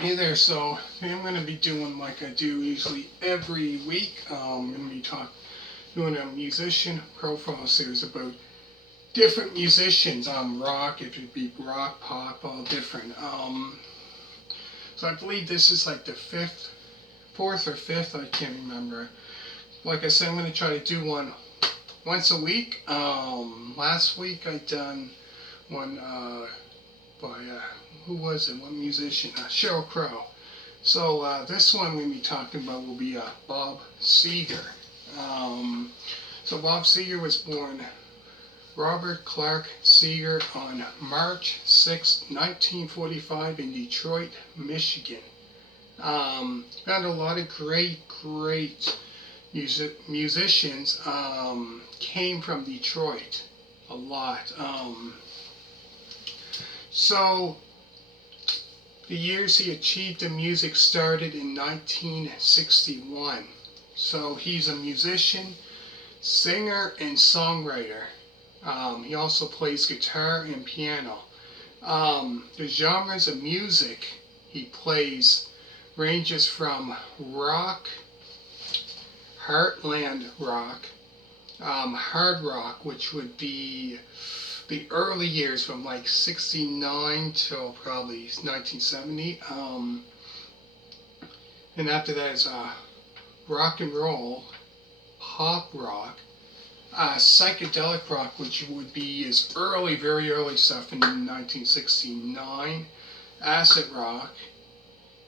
Hey there, so today I'm going to be doing like I do usually every week. I'm going to be doing a musician profile series about different musicians, rock, if it be rock, pop, all different. So I believe this is like the fourth or fifth, I can't remember. Like I said, I'm going to try to do one once a week. Last week I done one by, who was it, one musician, Sheryl Crow. So this one we'll be talking about will be Bob Seger. Um, so Bob Seger was born Robert Clark Seger on March 6, 1945 in Detroit, Michigan. Found a lot of great musicians came from Detroit. A lot. So the years he achieved in music started in 1961. So he's a musician, singer, and songwriter. He also plays guitar and piano. The genres of music he plays ranges from rock, heartland rock, hard rock, which would be the early years from like 69 till probably 1970. And after that is rock and roll, pop rock, psychedelic rock, which would be his very early stuff in 1969, acid rock,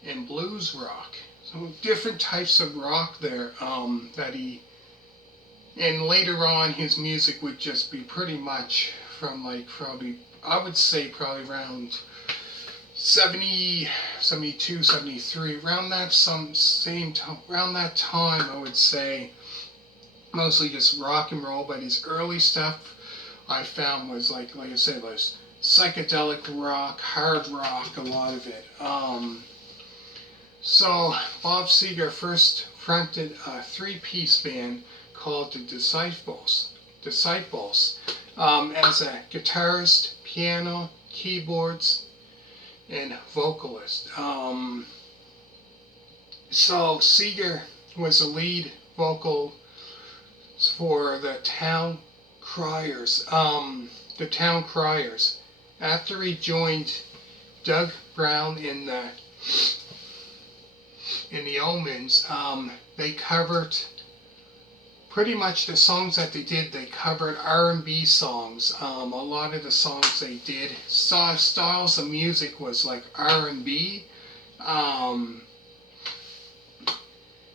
and blues rock. So different types of rock there that he, and later on his music would just be pretty much from like probably, I would say probably around 70, 72, 73, around that around that time I would say mostly just rock and roll, but his early stuff I found was like I said, was psychedelic rock, hard rock, a lot of it. So Bob Seger first fronted a three-piece band called the Disciples, as a guitarist, piano, keyboards, and vocalist. So Seger was the lead vocal for the Town Criers. After he joined Doug Brown in the Omens, they covered pretty much the songs that they did. They covered R&B songs. A lot of the songs they did, styles of music was like R&B.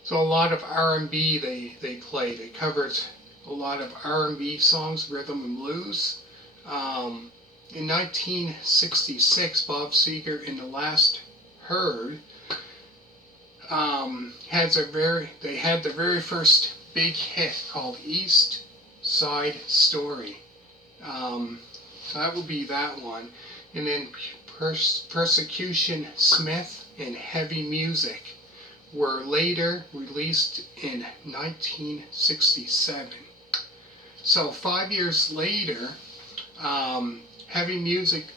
So a lot of R&B they played. They covered a lot of R&B songs, rhythm and blues. In 1966, Bob Seger in The Last Heard they had the very first big hit called East Side Story. So that would be that one. And then Persecution Smith and Heavy Music were later released in 1967. So 5 years later, Heavy Music,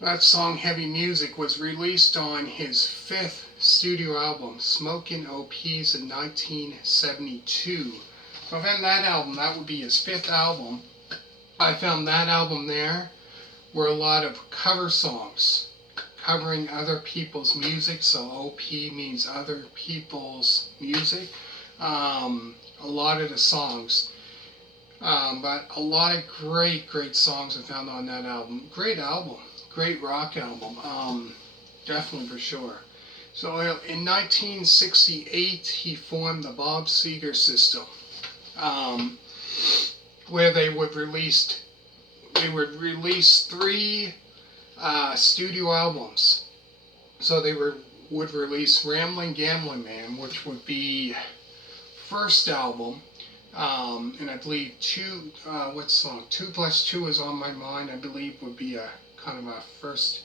that song Heavy Music was released on his fifth studio album, Smokin' OPs, in 1972. So I found that album, that would be his fifth album. I found that album there were a lot of cover songs, covering other people's music, so OP means other people's music. A lot of the songs, but a lot of great songs I found on that album. Great album, great rock album, definitely for sure. So in 1968, he formed the Bob Seger System, where they would release three studio albums. So they would release Ramblin' Gamblin' Man, which would be first album, and I believe what song? 2 plus 2 is on my mind, I believe would be a kind of a first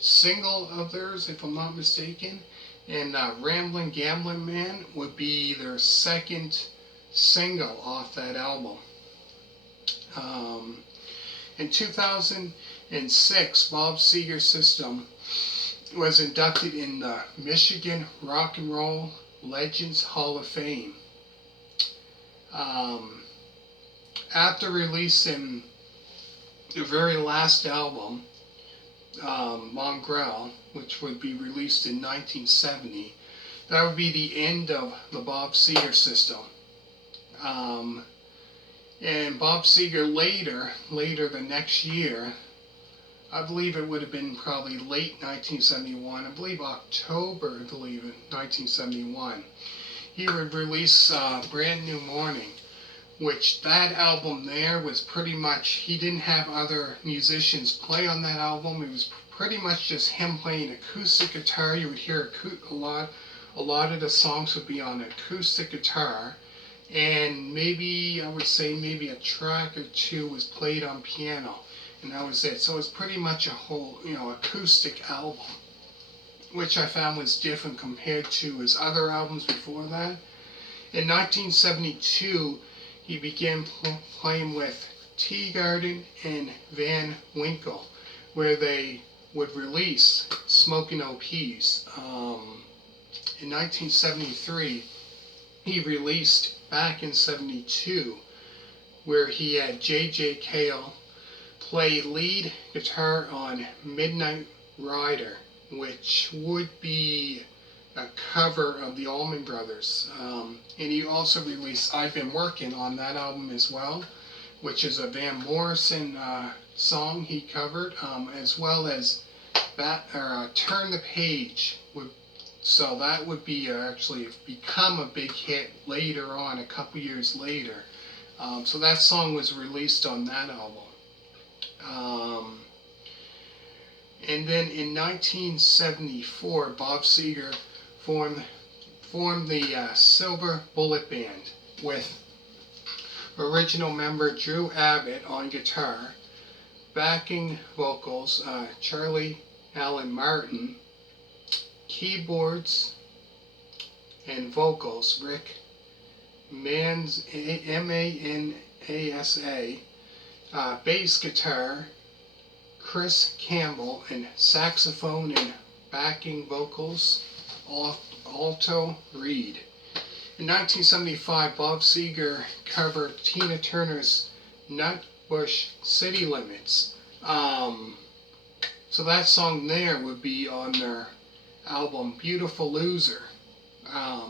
single of theirs, if I'm not mistaken. And Ramblin' Gamblin' Man would be their second single off that album. In 2006, Bob Seger's System was inducted in the Michigan Rock and Roll Legends Hall of Fame. After releasing the very last album, Mongrel, which would be released in 1970, that would be the end of the Bob Seger system. And Bob Seger later the next year, I believe it would have been probably late 1971, I believe October, 1971, he would release Brand New Morning, which that album there was pretty much, he didn't have other musicians play on that album. It was pretty much just him playing acoustic guitar. You would hear a lot of the songs would be on acoustic guitar, and maybe, I would say maybe a track or two was played on piano, and that was it. So it's pretty much a whole, acoustic album, which I found was different compared to his other albums before that. In 1972, he began playing with Teagarden and Van Winkle, where they would release Smokin' OPs. In 1973, he released Back in 72, where he had J.J. Cale play lead guitar on Midnight Rider, which would be a cover of the Allman Brothers. And he also released I've Been Working on that album as well, which is a Van Morrison song he covered, as well as Turn the Page. So that would be actually become a big hit later on, a couple years later. So that song was released on that album. And then in 1974, Bob Seger formed the Silver Bullet Band with original member Drew Abbott on guitar, backing vocals Charlie Allen Martin, keyboards and vocals Rick Manasa, bass guitar Chris Campbell, and saxophone and backing vocals Alto Reed. In 1975, Bob Seger covered Tina Turner's Nutbush City Limits. So that song there would be on their album Beautiful Loser.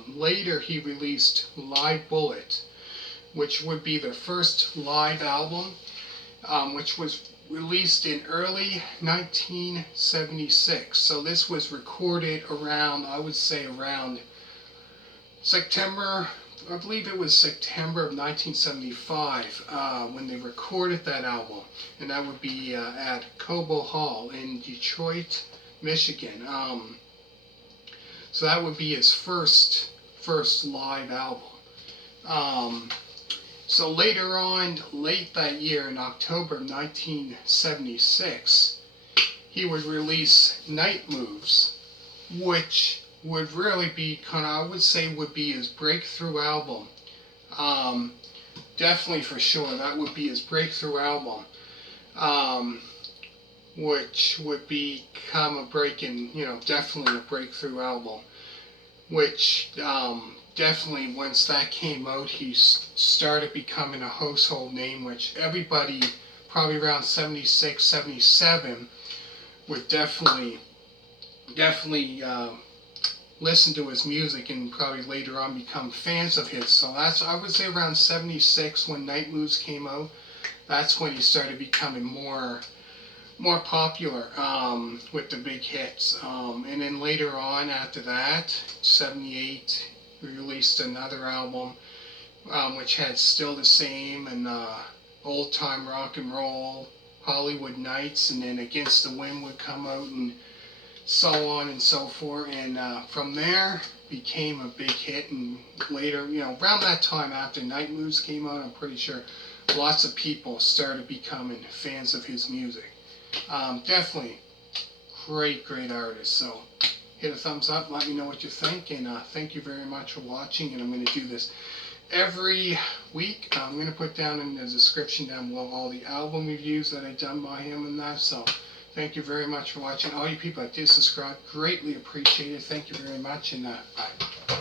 Later he released Live Bullet, which would be the first live album, which was released in early 1976. So this was recorded around, I would say around September, I believe it was September of 1975 when they recorded that album. And that would be at Cobo Hall in Detroit, Michigan. So that would be his first live album. So later on, late that year in October 1976, he would release Night Moves, which would really be I would say would be his breakthrough album. Definitely for sure, that would be his breakthrough album, which would become definitely a breakthrough album, which definitely once that came out, he started becoming a household name, which everybody probably around 76, 77 would definitely listen to his music and probably later on become fans of his. So that's, I would say around 76 when Night Moves came out, that's when he started becoming more popular with the big hits. And then later on after that, 78, he released another album which had Still the Same and Old Time Rock and Roll, Hollywood Nights, and then Against the Wind would come out, and so on and so forth. And from there became a big hit. And later, around that time after Night Moves came out, I'm pretty sure lots of people started becoming fans of his music. Definitely great artist. So hit a thumbs up, let me know what you think, and thank you very much for watching. And I'm going to do this every week. I'm going to put down in the description down below all the album reviews that I've done by him and that. So Thank you very much for watching. All you people that did subscribe, greatly appreciate it. Thank you very much, and bye.